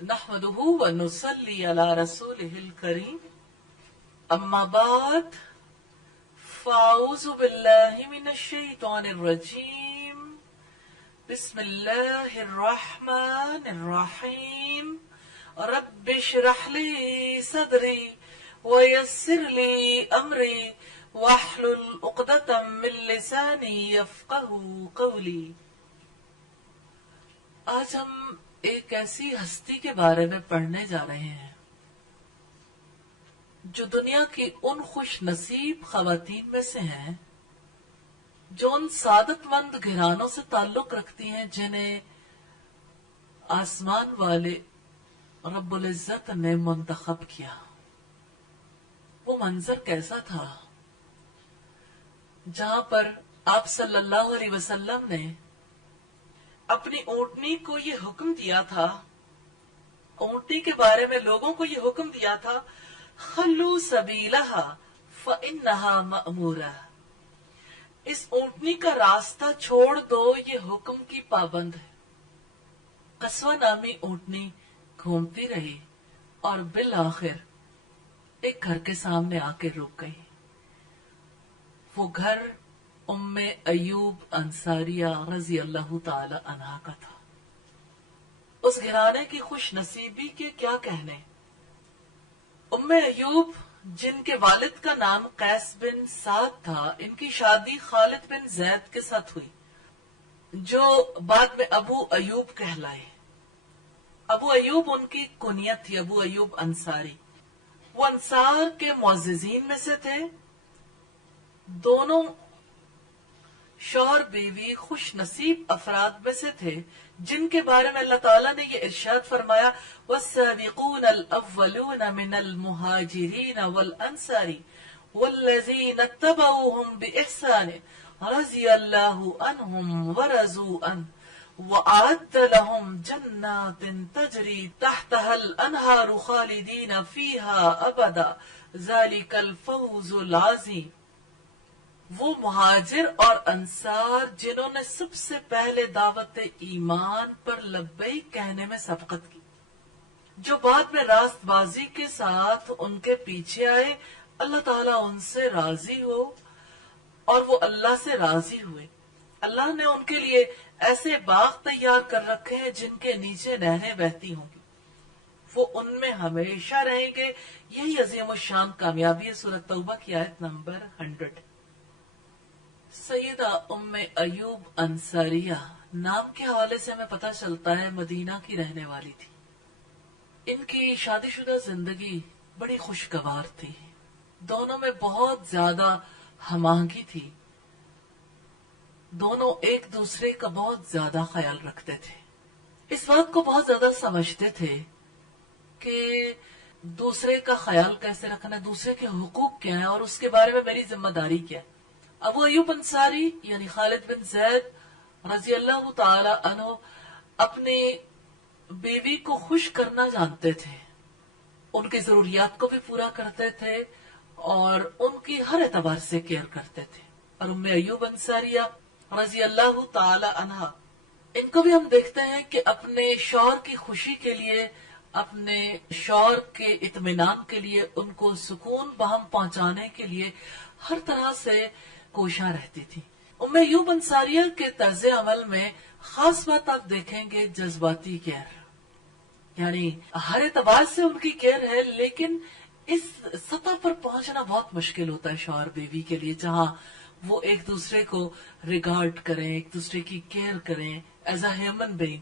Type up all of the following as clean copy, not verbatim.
نحمده ونصلي على رسوله الكريم اما بعد فاعوذ بالله من الشيطان الرجيم بسم الله الرحمن الرحيم رب اشرح لي صدري ويسر لي امري واحلل عقدة من لساني يفقهوا قولي۔ آج ہم ایک ایسی ہستی کے بارے میں پڑھنے جا رہے ہیں جو دنیا کی ان خوش نصیب خواتین میں سے ہیں جو ان سعادت مند گھرانوں سے تعلق رکھتی ہیں جنہیں آسمان والے رب العزت نے منتخب کیا۔ وہ منظر کیسا تھا جہاں پر آپ صلی اللہ علیہ وسلم نے اپنی اونٹنی کو یہ حکم دیا تھا، اونٹنی کے بارے میں لوگوں کو یہ حکم دیا تھا، خلو سبیلہا فإنہا مأمورہ، اس اونٹنی کا راستہ چھوڑ دو، یہ حکم کی پابند ہے۔ قصوہ نامی اونٹنی گھومتی رہی اور بالآخر ایک گھر کے سامنے آ کے رک گئی۔ وہ گھر ام ایوب انصاریہ رضی اللہ تعالی عنہا کا تھا۔ اس گھرانے کی خوش نصیبی کے کیا کہنے۔ ام ایوب جن کے والد کا نام قیس بن سعد تھا، ان کی شادی خالد بن زید کے ساتھ ہوئی جو بعد میں ابو ایوب کہلائے۔ ابو ایوب ان کی کنیت تھی، ابو ایوب انصاری۔ وہ انصار کے معززین میں سے تھے۔ دونوں شوہر بیوی خوش نصیب افراد میں سے تھے جن کے بارے میں اللہ تعالیٰ نے یہ ارشاد فرمایا، وَالسَّابِقُونَ الْأَوَّلُونَ مِنَ الْمُهَاجِرِينَ وَالْأَنصَارِ وَالَّذِينَ اتَّبَعُوهُم بِإِحْسَانٍ رَضِيَ اللَّهُ عَنْهُمْ وَرَضُوا عَنْهُ وَأَعَدَّ لَهُمْ جَنَّاتٍ تَجْرِي تَحْتَهَا الْأَنْهَارُ خَالِدِينَ فِيهَا أَبَدًا ذَلِكَ الْفَوْزُ الْعَظِيمُ۔ وہ مہاجر اور انصار جنہوں نے سب سے پہلے دعوت ایمان پر لبیک کہنے میں سبقت کی، جو بعد میں راست بازی کے ساتھ ان کے پیچھے آئے، اللہ تعالیٰ ان سے راضی ہو اور وہ اللہ سے راضی ہوئے۔ اللہ نے ان کے لیے ایسے باغ تیار کر رکھے ہیں جن کے نیچے نہریں بہتی ہوں گی، وہ ان میں ہمیشہ رہیں گے۔ یہی عظیم الشان کامیابی ہے۔ سورۃ توبہ کی آیت نمبر 100۔ سیدہ ام ایوب انصاریہ نام کے حوالے سے ہمیں پتہ چلتا ہے مدینہ کی رہنے والی تھی۔ ان کی شادی شدہ زندگی بڑی خوشگوار تھی، دونوں میں بہت زیادہ ہم آہنگی تھی، دونوں ایک دوسرے کا بہت زیادہ خیال رکھتے تھے، اس بات کو بہت زیادہ سمجھتے تھے کہ دوسرے کا خیال کیسے رکھنا ہے، دوسرے کے حقوق کیا ہیں اور اس کے بارے میں میری ذمہ داری کیا ہے۔ ابو ایوب انصاری یعنی خالد بن زید رضی اللہ تعالی عنہ اپنی بیوی کو خوش کرنا جانتے تھے، ان کی ضروریات کو بھی پورا کرتے تھے اور ان کی ہر اعتبار سے کیئر کرتے تھے۔ اور ام ایوب انصاریہ رضی اللہ تعالی عنہ، ان کو بھی ہم دیکھتے ہیں کہ اپنے شوہر کی خوشی کے لیے، اپنے شوہر کے اطمینان کے لیے، ان کو سکون بہم پہنچانے کے لیے ہر طرح سے کوشاں رہتی تھی۔ ام ایوب انصاریہ کے طرز عمل میں خاص بات آپ دیکھیں گے جذباتی کیئر، یعنی ہر اعتبار سے ان کی کیئر ہے، لیکن اس سطح پر پہنچنا بہت مشکل ہوتا ہے شوہر بیوی کے لیے جہاں وہ ایک دوسرے کو ریگارڈ کریں، ایک دوسرے کی کیئر کریں ایز اے ہیومن بینگ،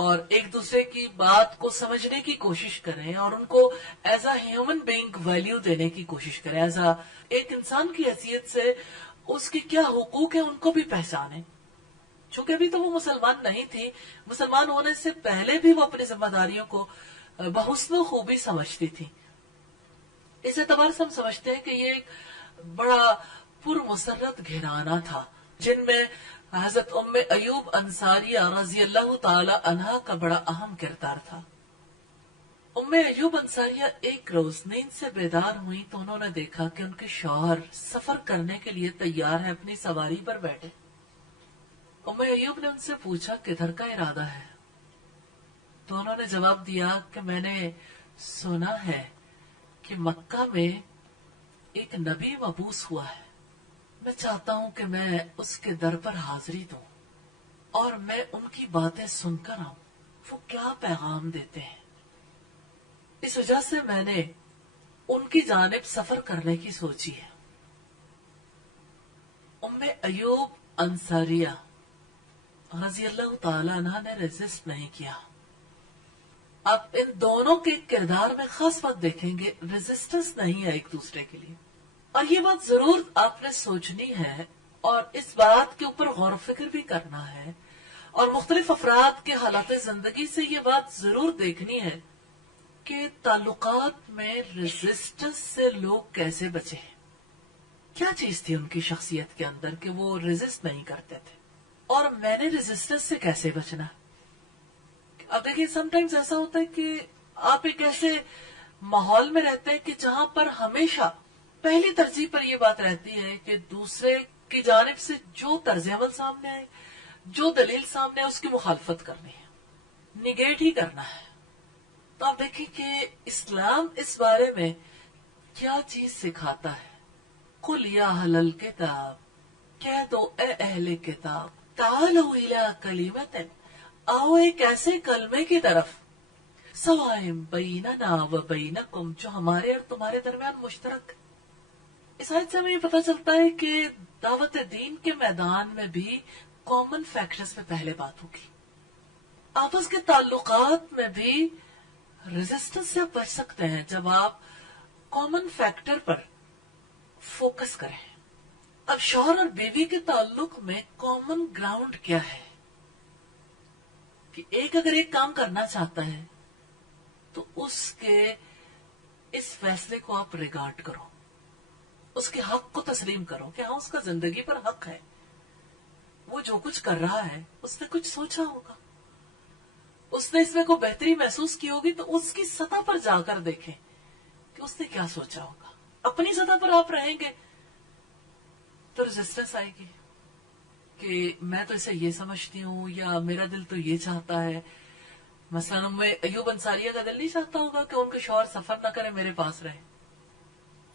اور ایک دوسرے کی بات کو سمجھنے کی کوشش کریں اور ان کو as a human being value دینے کی کوشش کریں، ایز اے ایک انسان کی حیثیت سے اس کی کیا حقوق ہیں ان کو بھی پہچانیں۔ چونکہ ابھی تو وہ مسلمان نہیں تھی، مسلمان ہونے سے پہلے بھی وہ اپنی ذمہ داریوں کو بحسن و خوبی سمجھتی تھی۔ اس اعتبار سے ہم سمجھتے ہیں کہ یہ ایک بڑا پرمسرت گھرانہ تھا جن میں حضرت ام ایوب انصاریہ رضی اللہ تعالی عنہا کا بڑا اہم کردار تھا۔ ام ایوب انصاریہ ایک روز نیند سے بیدار ہوئی تو انہوں نے دیکھا کہ ان کے شوہر سفر کرنے کے لیے تیار ہیں، اپنی سواری پر بیٹھے۔ ام ایوب نے ان سے پوچھا کدھر کا ارادہ ہے؟ تو انہوں نے جواب دیا کہ میں نے سنا ہے کہ مکہ میں ایک نبی مبعوث ہوا ہے، میں چاہتا ہوں کہ میں اس کے در پر حاضری دوں اور میں ان کی باتیں سن کر آؤں، وہ کیا پیغام دیتے ہیں۔ اس وجہ سے میں نے ان کی جانب سفر کرنے کی سوچی ہے۔ ام ایوب انصاریہ رضی اللہ تعالی عنہ نے ریزسٹ نہیں کیا۔ آپ ان دونوں کے کردار میں خاص بات دیکھیں گے، ریزسٹنس نہیں ہے ایک دوسرے کے لیے، اور یہ بات ضرور آپ نے سوچنی ہے اور اس بات کے اوپر غور و فکر بھی کرنا ہے، اور مختلف افراد کے حالات زندگی سے یہ بات ضرور دیکھنی ہے کہ تعلقات میں ریزسٹنس سے لوگ کیسے بچے ہیں، کیا چیز تھی ان کی شخصیت کے اندر کہ وہ ریزسٹ نہیں کرتے تھے، اور میں نے ریزسٹنس سے کیسے بچنا۔ اب دیکھیے سم ٹائمز ایسا ہوتا ہے کہ آپ ایک ایسے ماحول میں رہتے ہیں کہ جہاں پر ہمیشہ پہلی ترجیح پر یہ بات رہتی ہے کہ دوسرے کی جانب سے جو طرز عمل سامنے آئے، جو دلیل سامنے آئے، اس کی مخالفت کرنی ہے، نگیٹ ہی کرنا ہے۔ تو آپ دیکھیں کہ اسلام اس بارے میں کیا چیز سکھاتا ہے۔ قل یا اہل الکتاب، کہہ دو اے اہل کتاب، تعالوا الی کلمۃ، آؤ ایک ایسے کلمے کی طرف، سواء بیننا و بینکم، جو ہمارے اور تمہارے درمیان مشترک۔ اس آیت سے ہمیں یہ پتہ چلتا ہے کہ دعوت دین کے میدان میں بھی کامن فیکٹرز پہ پہلے بات ہوگی، آپس کے تعلقات میں بھی ریزسٹنس سے آپ بچ سکتے ہیں جب آپ کامن فیکٹر پر فوکس کریں۔ اب شوہر اور بیوی کے تعلق میں کامن گراؤنڈ کیا ہے کہ ایک اگر ایک کام کرنا چاہتا ہے تو اس کے اس فیصلے کو آپ ریگارڈ کرو، اس کے حق کو تسلیم کرو کہ ہاں اس کا زندگی پر حق ہے، وہ جو کچھ کر رہا ہے اس نے کچھ سوچا ہوگا، اس نے اس میں کوئی بہتری محسوس کی ہوگی، تو اس کی سطح پر جا کر دیکھیں کہ اس نے کیا سوچا ہوگا۔ اپنی سطح پر آپ رہیں گے تو ریزسٹنس آئے گی کہ میں تو اسے یہ سمجھتی ہوں، یا میرا دل تو یہ چاہتا ہے۔ مثلا میں ایوب انصاریہ کا دل نہیں چاہتا ہوگا کہ ان کے شوہر سفر نہ کرے، میرے پاس رہے،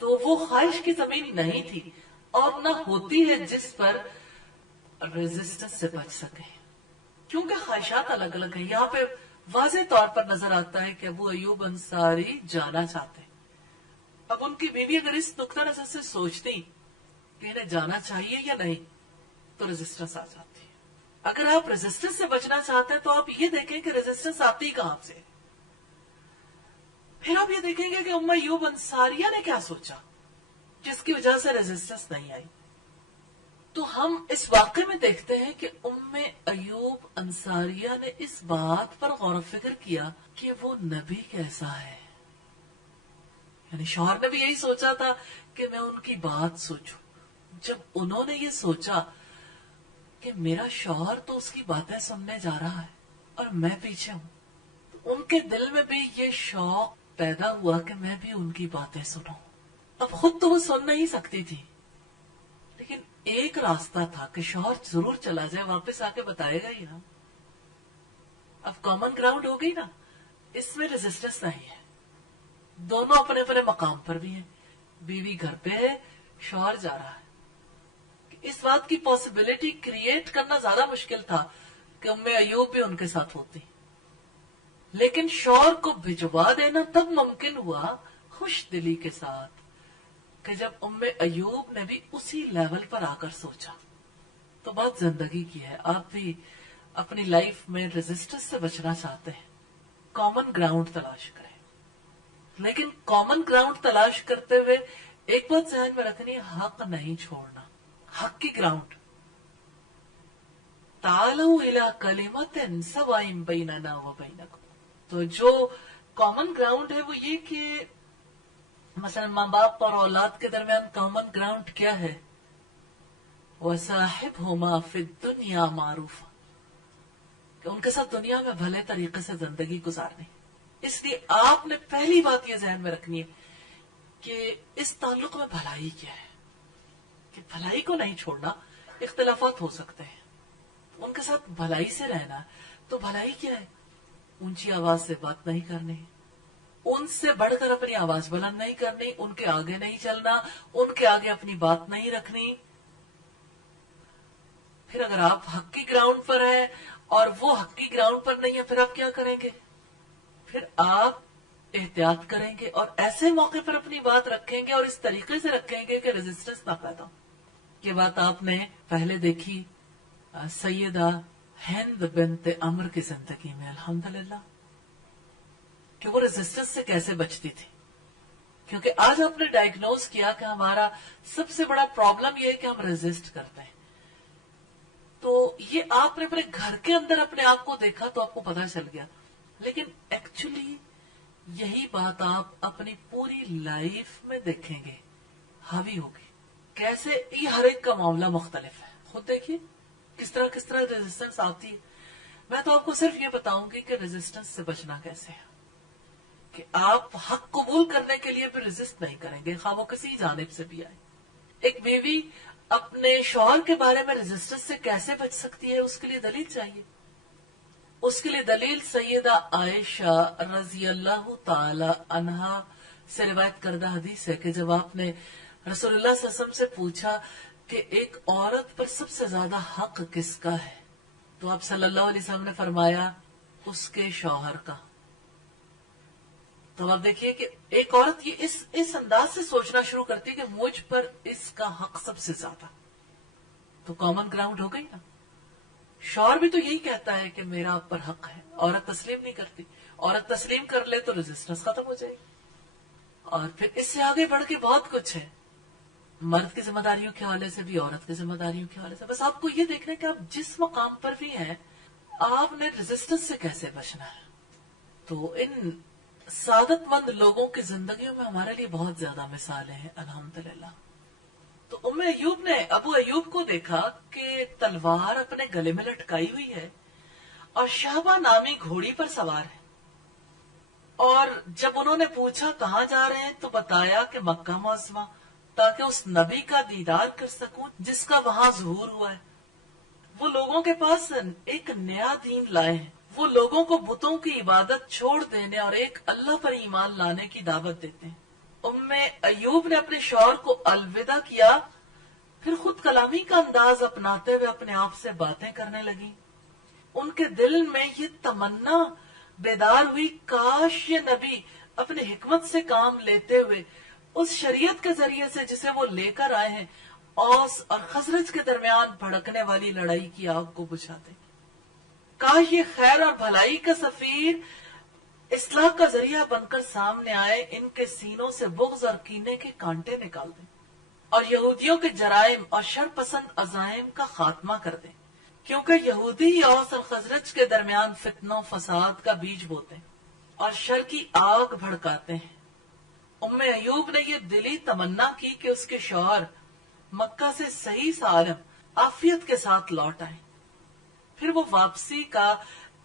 تو وہ خواہش کی زمین نہیں تھی اور نہ ہوتی ہے جس پر ریزسٹنس سے بچ سکے، کیونکہ خواہشات الگ الگ ہیں۔ یہاں پہ واضح طور پر نظر آتا ہے کہ ابو ایوب انصاری جانا چاہتے ہیں۔ اب ان کی بیوی اگر اس نقطہ نظر سے سوچتی کہ انہیں جانا چاہیے یا نہیں تو ریزسٹنس آ جاتی ہے۔ اگر آپ ریزسٹنس سے بچنا چاہتے ہیں تو آپ یہ دیکھیں کہ ریزسٹنس آتی کہاں سے، پھر آپ یہ دیکھیں گے کہ ام ایوب انصاریہ نے کیا سوچا جس کی وجہ سے ریزسٹنس نہیں آئی۔ تو ہم اس واقعے میں دیکھتے ہیں کہ ام ایوب انصاریہ نے اس بات پر غور و فکر کیا کہ وہ نبی کیسا ہے، یعنی شوہر نے بھی یہی سوچا تھا کہ میں ان کی بات سوچوں۔ جب انہوں نے یہ سوچا کہ میرا شوہر تو اس کی باتیں سننے جا رہا ہے اور میں پیچھے ہوں، تو ان کے دل میں بھی یہ شوق پیدا ہوا کہ میں بھی ان کی باتیں سنوں۔ اب خود تو وہ سن نہیں سکتی تھی، لیکن ایک راستہ تھا کہ شوہر ضرور چلا جائے، واپس آ کے بتائے گا ہی نا۔ اب کامن گراؤنڈ ہو گئی نا، اس میں ریزسٹنس نہیں ہے، دونوں اپنے اپنے مقام پر بھی ہیں، بیوی گھر پہ ہے، شوہر جا رہا ہے۔ اس بات کی پاسبلٹی کریٹ کرنا زیادہ مشکل تھا کہ ام ایوب بھی ان کے ساتھ ہوتی، لیکن شوہر کو بھجوا دینا تب ممکن ہوا خوش دلی کے ساتھ کہ جب ام ایوب نے بھی اسی لیول پر آ کر سوچا۔ تو بات زندگی کی ہے، آپ بھی اپنی لائف میں ریزسٹنس سے بچنا چاہتے ہیں، کامن گراؤنڈ تلاش کریں، لیکن کامن گراؤنڈ تلاش کرتے ہوئے ایک بات ذہن میں رکھنی ہے، حق نہیں چھوڑنا، حق کی گراؤنڈ۔ تعالوا الی کلمۃ سواء بیننا و بینکم، تو جو کامن گراؤنڈ ہے وہ یہ کہ مثلا ماں باپ اور اولاد کے درمیان کامن گراؤنڈ کیا ہے، وَصَاحِبْهُمَا فِي الدُّنْيَا مَعْرُوفًا، کہ ان کے ساتھ دنیا میں بھلے طریقے سے زندگی گزارنی۔ اس لیے آپ نے پہلی بات یہ ذہن میں رکھنی ہے کہ اس تعلق میں بھلائی کیا ہے، کہ بھلائی کو نہیں چھوڑنا۔ اختلافات ہو سکتے ہیں، ان کے ساتھ بھلائی سے رہنا، تو بھلائی کیا ہے، اونچی آواز سے بات نہیں کرنی، ان سے بڑھ کر اپنی آواز بلند نہیں کرنی، ان کے آگے نہیں چلنا، ان کے آگے اپنی بات نہیں رکھنی۔ پھر اگر آپ حق کی گراؤنڈ پر ہیں اور وہ حق کی گراؤنڈ پر نہیں ہے، پھر آپ کیا کریں گے؟ پھر آپ احتیاط کریں گے اور ایسے موقع پر اپنی بات رکھیں گے اور اس طریقے سے رکھیں گے کہ ریزسٹنس نہ پیدا ہو۔ یہ بات آپ نے پہلے دیکھی سیدہ ہند بنت عمر کی زندگی میں، الحمدللہ، کہ وہ ریزسٹنس سے کیسے بچتی تھی۔ کیونکہ آج آپ نے ڈائگنوز کیا کہ ہمارا سب سے بڑا پرابلم یہ ہے کہ ہم ریزسٹ کرتے ہیں۔ تو یہ آپ نے اپنے گھر کے اندر اپنے آپ کو دیکھا تو آپ کو پتا چل گیا، لیکن ایکچولی یہی بات آپ اپنی پوری لائف میں دیکھیں گے، حاوی ہوگی۔ کیسے؟ یہ ہر ایک کا معاملہ مختلف ہے، خود دیکھیے کس طرح ریزسٹنس آتی ہے۔ میں تو آپ کو صرف یہ بتاؤں گی کہ ریزسٹنس سے بچنا کیسے ہے، کہ آپ حق قبول کرنے کے لیے بھی ریزسٹ نہیں کریں گے، خواہ وہ کسی جانب سے بھی آئے۔ ایک بیوی اپنے شوہر کے بارے میں ریزسٹنس سے کیسے بچ سکتی ہے، اس کے لیے دلیل چاہیے۔ اس کے لیے دلیل سیدہ عائشہ رضی اللہ تعالی عنہا سے روایت کردہ حدیث ہے کہ جب آپ نے رسول اللہ صلی اللہ علیہ وسلم سے پوچھا کہ ایک عورت پر سب سے زیادہ حق کس کا ہے، تو آپ صلی اللہ علیہ وسلم نے فرمایا اس کے شوہر کا۔ تو آپ دیکھیے کہ ایک عورت یہ اس انداز سے سوچنا شروع کرتی ہے کہ مجھ پر اس کا حق سب سے زیادہ، تو کامن گراؤنڈ ہو گئی نا۔ شوہر بھی تو یہی کہتا ہے کہ میرا آپ پر حق ہے، عورت تسلیم نہیں کرتی، عورت تسلیم کر لے تو ریزسٹنس ختم ہو جائے گی۔ اور پھر اس سے آگے بڑھ کے بہت کچھ ہے، مرد کی ذمہ داریوں کے حوالے سے بھی، عورت کی ذمہ داریوں کے حوالے سے۔ بس آپ کو یہ دیکھنا ہے کہ آپ جس مقام پر بھی ہیں آپ نے ریزسٹنس سے کیسے بچنا ہے۔ تو ان سعادت مند لوگوں کی زندگیوں میں ہمارے لیے بہت زیادہ مثالیں ہیں، الحمدللہ۔ تو ام ایوب نے ابو ایوب کو دیکھا کہ تلوار اپنے گلے میں لٹکائی ہوئی ہے اور شہبہ نامی گھوڑی پر سوار ہے، اور جب انہوں نے پوچھا کہاں جا رہے ہیں تو بتایا کہ مکہ معظمہ، تاکہ اس نبی کا دیدار کر سکوں جس کا وہاں ظہور ہوا ہے۔ وہ لوگوں کے پاس ایک نیا دین لائے ہیں، وہ لوگوں کو بتوں کی عبادت چھوڑ دینے اور ایک اللہ پر ایمان لانے کی دعوت دیتے ہیں۔ ام ایوب نے اپنے شوہر کو الوداع کیا، پھر خود کلامی کا انداز اپناتے ہوئے اپنے آپ سے باتیں کرنے لگی۔ ان کے دل میں یہ تمنا بیدار ہوئی، کاش یہ نبی اپنے حکمت سے کام لیتے ہوئے اس شریعت کے ذریعے سے جسے وہ لے کر آئے ہیں اوس اور خزرج کے درمیان بھڑکنے والی لڑائی کی آگ کو بجھاتے۔ کاش یہ خیر اور بھلائی کا سفیر اصلاح کا ذریعہ بن کر سامنے آئے، ان کے سینوں سے بغض اور کینے کے کانٹے نکال دیں اور یہودیوں کے جرائم اور شر پسند عزائم کا خاتمہ کر دیں، کیونکہ یہودی ہی اوس اور خزرج کے درمیان فتنوں فساد کا بیج بوتے ہیں اور شر کی آگ بھڑکاتے ہیں۔ ام ایوب نے یہ دلی تمنا کی کہ اس کے شوہر مکہ سے صحیح سالم عافیت کے ساتھ لوٹ آئے، پھر وہ واپسی کا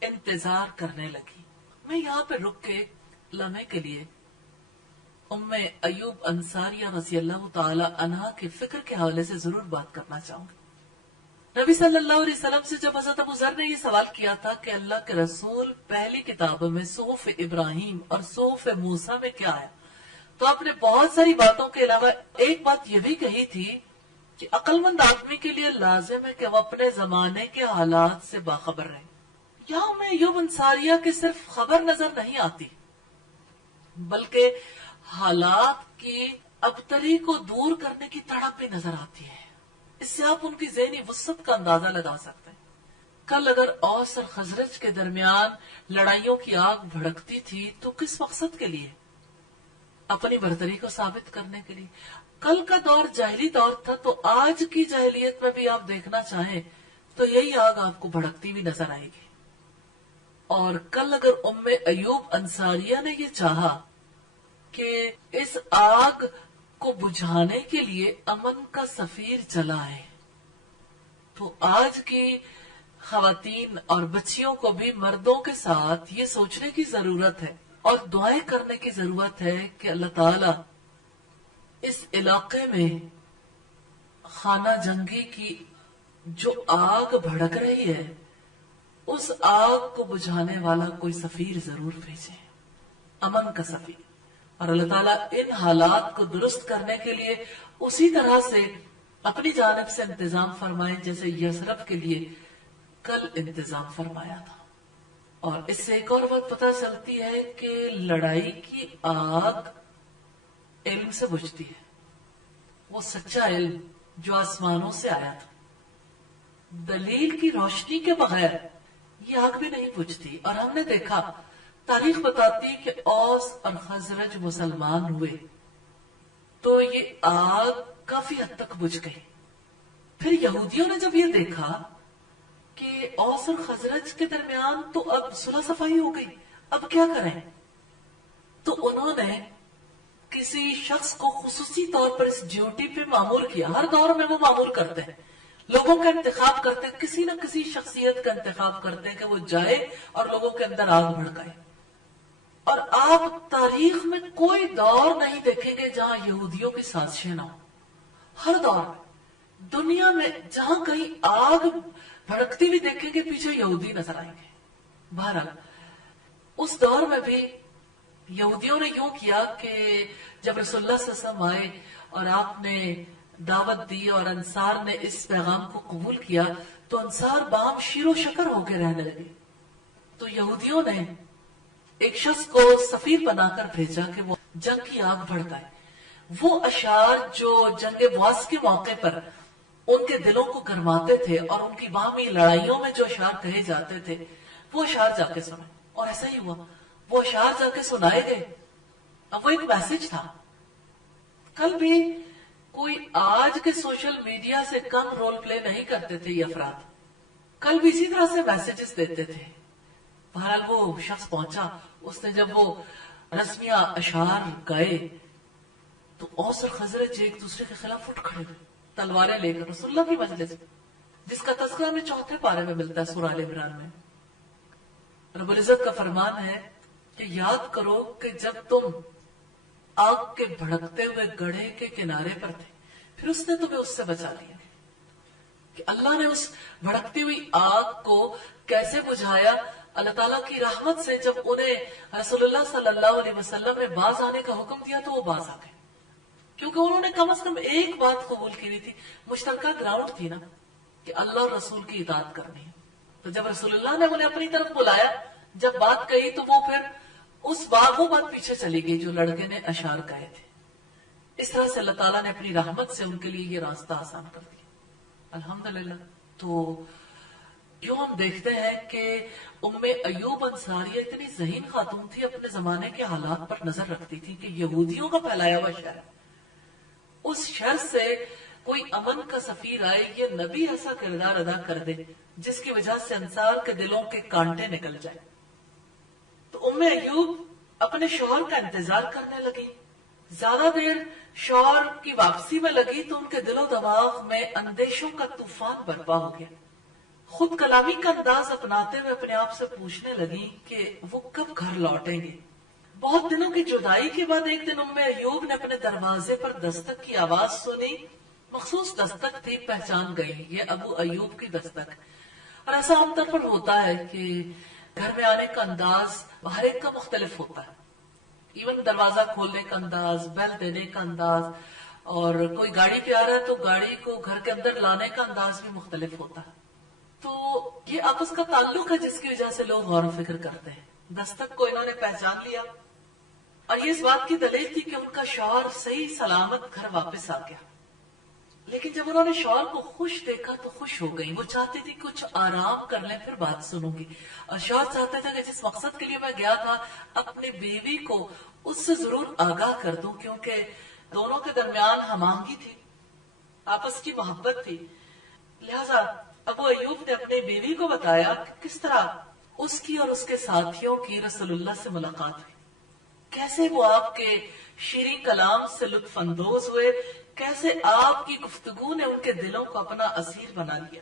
انتظار کرنے لگی۔ میں یہاں پہ رک کے لمحے کے لیے ام ایوب انصاریہ رضی اللہ تعالی عنہا کی فکر کے حوالے سے ضرور بات کرنا چاہوں گی۔ نبی صلی اللہ علیہ وسلم سے جب حضرت ابو ذر نے یہ سوال کیا تھا کہ اللہ کے رسول پہلی کتابوں میں صحف ابراہیم اور صحف موسیٰ میں کیا ہے، تو آپ نے بہت ساری باتوں کے علاوہ ایک بات یہ بھی کہی تھی کہ عقل مند آدمی کے لیے لازم ہے کہ وہ اپنے زمانے کے حالات سے باخبر رہے۔ یہاں میں ایوب انصاریہ کی صرف خبر نظر نہیں آتی، بلکہ حالات کی ابتری کو دور کرنے کی تڑپ بھی نظر آتی ہے۔ اس سے آپ ان کی ذہنی وسعت کا اندازہ لگا سکتے ہیں۔ کل اگر اوس اور خزرج کے درمیان لڑائیوں کی آگ بھڑکتی تھی تو کس مقصد کے لیے؟ اپنی برتری کو ثابت کرنے کے لیے۔ کل کا دور جاہلی دور تھا، تو آج کی جاہلیت میں بھی آپ دیکھنا چاہیں تو یہی آگ آپ کو بھڑکتی ہوئی نظر آئے گی۔ اور کل اگر ام ایوب انصاریہ نے یہ چاہا کہ اس آگ کو بجھانے کے لیے امن کا سفیر چلائے، تو آج کی خواتین اور بچیوں کو بھی مردوں کے ساتھ یہ سوچنے کی ضرورت ہے اور دعائیں کرنے کی ضرورت ہے کہ اللہ تعالی اس علاقے میں خانہ جنگی کی جو آگ بھڑک رہی ہے اس آگ کو بجھانے والا کوئی سفیر ضرور بھیجے، امن کا سفیر. اور اللہ تعالیٰ ان حالات کو درست کرنے کے لیے اسی طرح سے اپنی جانب سے انتظام فرمائے جیسے یثرب کے لیے کل انتظام فرمایا تھا. اور اس سے ایک اور بات پتہ چلتی ہے کہ لڑائی کی آگ علم سے بجھتی ہے، وہ سچا علم جو آسمانوں سے آیا تھا. دلیل کی روشنی کے بغیر یہ آگ بھی نہیں بجھتی. اور ہم نے دیکھا تاریخ بتاتی کہ اوس اور خزرج مسلمان ہوئے تو یہ آگ کافی حد تک بجھ گئی. پھر یہودیوں نے جب یہ دیکھا کہ اوس اور خزرج کے درمیان تو اب صلح صفائی ہو گئی، اب کیا کریں، تو انہوں نے کسی شخص کو خصوصی طور پر اس ڈیوٹی پہ مامور کیا. ہر دور میں وہ مامور کرتے ہیں، لوگوں کا انتخاب کرتے ہیں، کسی نہ کسی شخصیت کا انتخاب کرتے ہیں کہ وہ جائے اور لوگوں کے اندر آگ بھڑکائے. اور آپ تاریخ میں کوئی دور نہیں دیکھیں گے جہاں یہودیوں کی سازشیں نہ ہوں. ہر دور میں دنیا میں جہاں کہیں آگ بھڑکتی بھی دیکھیں گے پیچھے یہودی نظر آئیں گے. بہرحال اس دور میں بھی یہودیوں نے یوں کیا کہ جب رسول اللہ صلی اللہ علیہ وسلم آئے اور آپ نے دعوت دی اور انصار نے اس پیغام کو قبول کیا تو انصار باہم شیر و شکر ہو کے رہنے لگے. تو یہودیوں نے ایک شخص کو سفیر بنا کر بھیجا کہ وہ جنگ کی آگ بھڑکائے. وہ اشعار جو جنگ بواس کے موقع پر ان کے دلوں کو گرماتے تھے اور ان کی باہمی لڑائیوں میں جو اشعار کہے جاتے تھے وہ اشعار جا کے سنے. اور ایسا ہی ہوا، وہ اشعار جا کے سنائے گئے. اب وہ ایک میسج تھا. کل بھی کوئی آج کے سوشل میڈیا سے کم رول پلے نہیں کرتے تھے یہ افراد، کل بھی اسی طرح سے میسجز دیتے تھے. بہرحال وہ شخص پہنچا، اس نے جب وہ رسمیہ اشعار گائے تو اوس اور خزرج ایک دوسرے کے خلاف اٹھ کھڑے ہوئے تلواریں لے کر رسول اللہ کی مجلس، جس کا تذکرہ میں 4 پارے میں ملتا ہے سورہ آل عمران میں. رب العزت کا فرمان ہے کہ یاد کرو کہ جب تم آگ کے بھڑکتے ہوئے گڑھے کے کنارے پر تھے پھر اس نے تمہیں اس سے بچا لیا. کہ اللہ نے اس بھڑکتی ہوئی آگ کو کیسے بجھایا؟ اللہ تعالیٰ کی رحمت سے جب انہیں رسول اللہ صلی اللہ علیہ وسلم نے باز آنے کا حکم دیا تو وہ باز آ گئے، کیونکہ انہوں نے کم از کم ایک بات قبول کی ہوئی تھی، مشترکہ گراؤنڈ تھی نا کہ اللہ اور رسول کی اطاعت کرنی ہے. تو جب رسول اللہ نے انہیں اپنی طرف بلایا، جب بات کہی تو وہ پھر وہ بات پیچھے چلی گئی جو لڑکے نے اشعار گائے تھے. اس طرح سے اللہ تعالیٰ نے اپنی رحمت سے ان کے لیے یہ راستہ آسان کر دیا الحمدللہ. تو کیوں ہم دیکھتے ہیں کہ ام ایوب انصاریہ اتنی ذہین خاتون تھی، اپنے زمانے کے حالات پر نظر رکھتی تھی کہ یہودیوں کا پھیلایا ہوا شر، اس شر سے کوئی امن کا سفیر آئے، یہ نبی ایسا کردار ادا کر دے جس کی وجہ سے انصار کے دلوں کے کانٹے نکل جائے. تو ام ایوب اپنے شوہر کا انتظار کرنے لگی. زیادہ دیر شوہر کی واپسی میں لگی تو ان کے دل و دماغ میں اندیشوں کا طوفان برپا ہو گیا. خود کلامی کا انداز اپناتے ہوئے اپنے آپ سے پوچھنے لگی کہ وہ کب گھر لوٹیں گے. بہت دنوں کی جدائی کے بعد ایک دن ام ایوب نے اپنے دروازے پر دستک کی آواز سنی. مخصوص دستک تھی، پہچان گئی یہ ابو ایوب کی دستک. اور ایسا عام طور پر ہوتا ہے کہ گھر میں آنے کا انداز ہر ایک کا مختلف ہوتا ہے. ایون دروازہ کھولنے کا انداز، بیل دینے کا انداز، اور کوئی گاڑی پہ آ رہا ہے تو گاڑی کو گھر کے اندر لانے کا انداز بھی مختلف ہوتا ہے. تو یہ آپس کا تعلق ہے جس کی وجہ سے لوگ غور و فکر کرتے ہیں. دستک کو انہوں نے پہچان لیا اور یہ اس بات کی دلیل تھی کہ ان کا شوہر صحیح سلامت گھر واپس آ گیا. لیکن جب انہوں نے شوہر کو خوش دیکھا تو خوش ہو گئی. وہ چاہتی تھی کچھ آرام کر لیں پھر بات سنوں گی. اور شوہر چاہتے تھے کہ جس مقصد کے لیے میں گیا تھا اپنی بیوی کو اس سے ضرور آگاہ کر دوں، کیونکہ دونوں کے درمیان ہم آہنگی تھی، آپس کی محبت تھی. لہذا ابو ایوب نے اپنی بیوی کو بتایا کہ کس طرح اس کی اور اس کے ساتھیوں کی رسول اللہ سے ملاقات ہوئی، کیسے وہ آپ کے شیریں کلام سے لطف اندوز ہوئے، کیسے آپ کی گفتگو نے ان کے دلوں کو اپنا اسیر بنا لیا،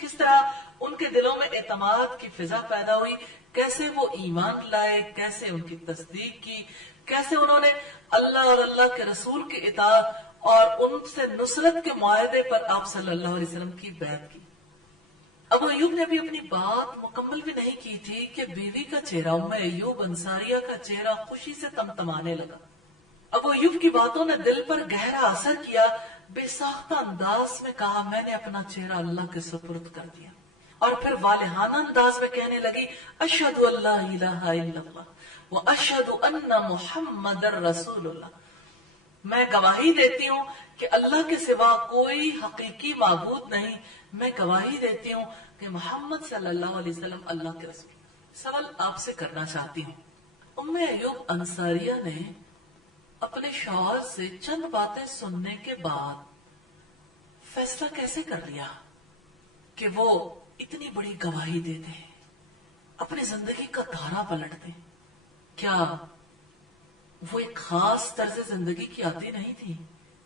کس طرح ان کے دلوں میں اعتماد کی فضا پیدا ہوئی، کیسے وہ ایمان لائے، کیسے ان کی تصدیق کی، کیسے انہوں نے اللہ اور اللہ کے رسول کی اطاعت اور ان سے نصرت کے معاہدے پر آپ صلی اللہ علیہ وسلم کی بیعت کی. ابو ایوب نے ابھی اپنی بات مکمل بھی نہیں کی تھی کہ بیوی کا چہرہ ام ایوب انصاریہ کا چہرہ خوشی سے تمتمانے لگا. ابو ایوب کی باتوں نے دل پر گہرا اثر کیا. بے ساختہ انداز میں کہا میں نے اپنا چہرہ اللہ کے سپرد کر دیا. اور پھر والہانہ انداز میں کہنے لگی اشہد ان لا الہ الا اللہ واشہد ان محمد رسول اللہ. میں گواہی دیتی ہوں کہ اللہ کے سوا کوئی حقیقی معبود نہیں. میں گواہی دیتی ہوں کہ محمد صلی اللہ علیہ وسلم اللہ کے رسول. سوال آپ سے کرنا چاہتی ہوں, ام ایوب انصاریہ نے اپنے شوہر سے چند باتیں سننے کے بعد فیصلہ کیسے کر لیا کہ وہ اتنی بڑی گواہی دے دیں, اپنی زندگی کا دھارا پلٹ دیں؟ کیا وہ ایک خاص طرز زندگی کی عادی نہیں تھی؟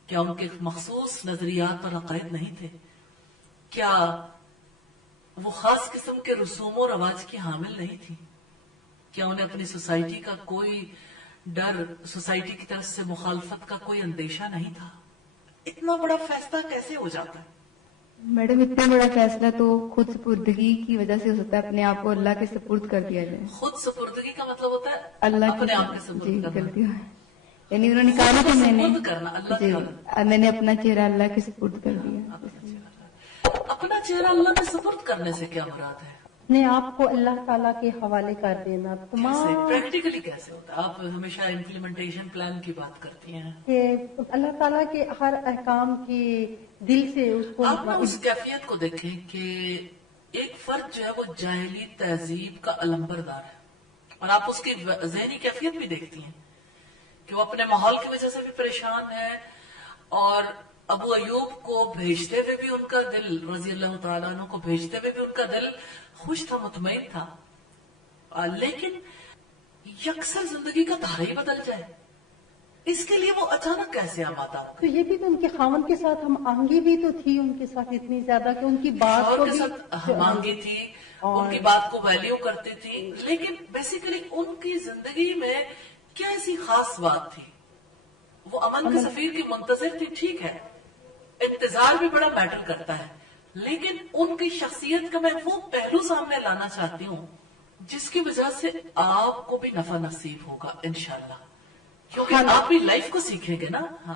کیا ان کے مخصوص نظریات اور عقائد نہیں تھے؟ کیا وہ خاص قسم کے رسوم و رواج کی حامل نہیں تھی؟ کیا انہیں اپنی سوسائٹی کا کوئی ڈر, سوسائٹی کی طرف سے مخالفت کا کوئی اندیشہ نہیں تھا؟ اتنا بڑا فیصلہ کیسے ہو جاتا ہے؟ میڈم اتنا بڑا فیصلہ تو خود سپردگی کی وجہ سے ہو سکتا ہے, اپنے آپ کو اللہ کے سپرد کر دیا جائے. خود سپردگی کا مطلب ہوتا ہے اللہ اپنے آپ کے سپرد کرنا. کر دیا, یعنی انہوں نے کہا نا کہ میں نے سپرد کرنا اللہ کے حوالے. میں نے اپنا چہرہ اللہ کے سپرد کر دیا. اپنا چہرہ اللہ کے سپرد کرنے سے کیا مراد ہے؟ اپنے آپ کو اللہ تعالیٰ کے حوالے کر دینا. تمام پریکٹیکلی کیسے ہوتا ہے؟ آپ ہمیشہ امپلیمنٹیشن پلان کی بات کرتی ہیں کہ اللہ تعالیٰ کے ہر احکام کی دل سے اس کو آپ نا اس کیفیت کو دیکھیں کہ ایک فرد جو ہے وہ جاہلی تہذیب کا علمبردار ہے, اور آپ اس کی ذہنی کیفیت بھی دیکھتی ہیں کہ وہ اپنے ماحول کی وجہ سے بھی پریشان ہے, اور ابو ایوب کو بھیجتے ہوئے بھی ان کا دل, رضی اللہ تعالیٰ عنہ کو بھیجتے ہوئے بھی ان کا دل خوش تھا, مطمئن تھا, لیکن یکسر زندگی کا دھارا ہی بدل جائے, اس کے لیے وہ اچانک کیسے آمادہ ہو تو یہ بھی تو ان کے خاوند کے ساتھ ہم آہنگی بھی تو تھی ان کے ساتھ اتنی زیادہ کہ ان کی بات کو کے بھی ساتھ مانگی تھی, ان کی بات کو ویلیو کرتی تھی, لیکن بیسیکلی ان کی زندگی میں کیا ایسی خاص بات تھی؟ وہ امن کے سفیر کی منتظر تھی, ٹھیک ہے, انتظار بھی بڑا میٹر کرتا ہے, لیکن ان کی شخصیت کا میں وہ پہلو سامنے لانا چاہتی ہوں جس کی وجہ سے آپ کو بھی نفع نصیب ہوگا انشاءاللہ, کیونکہ آپ بھی لائف کو سیکھیں گے نا. ہاں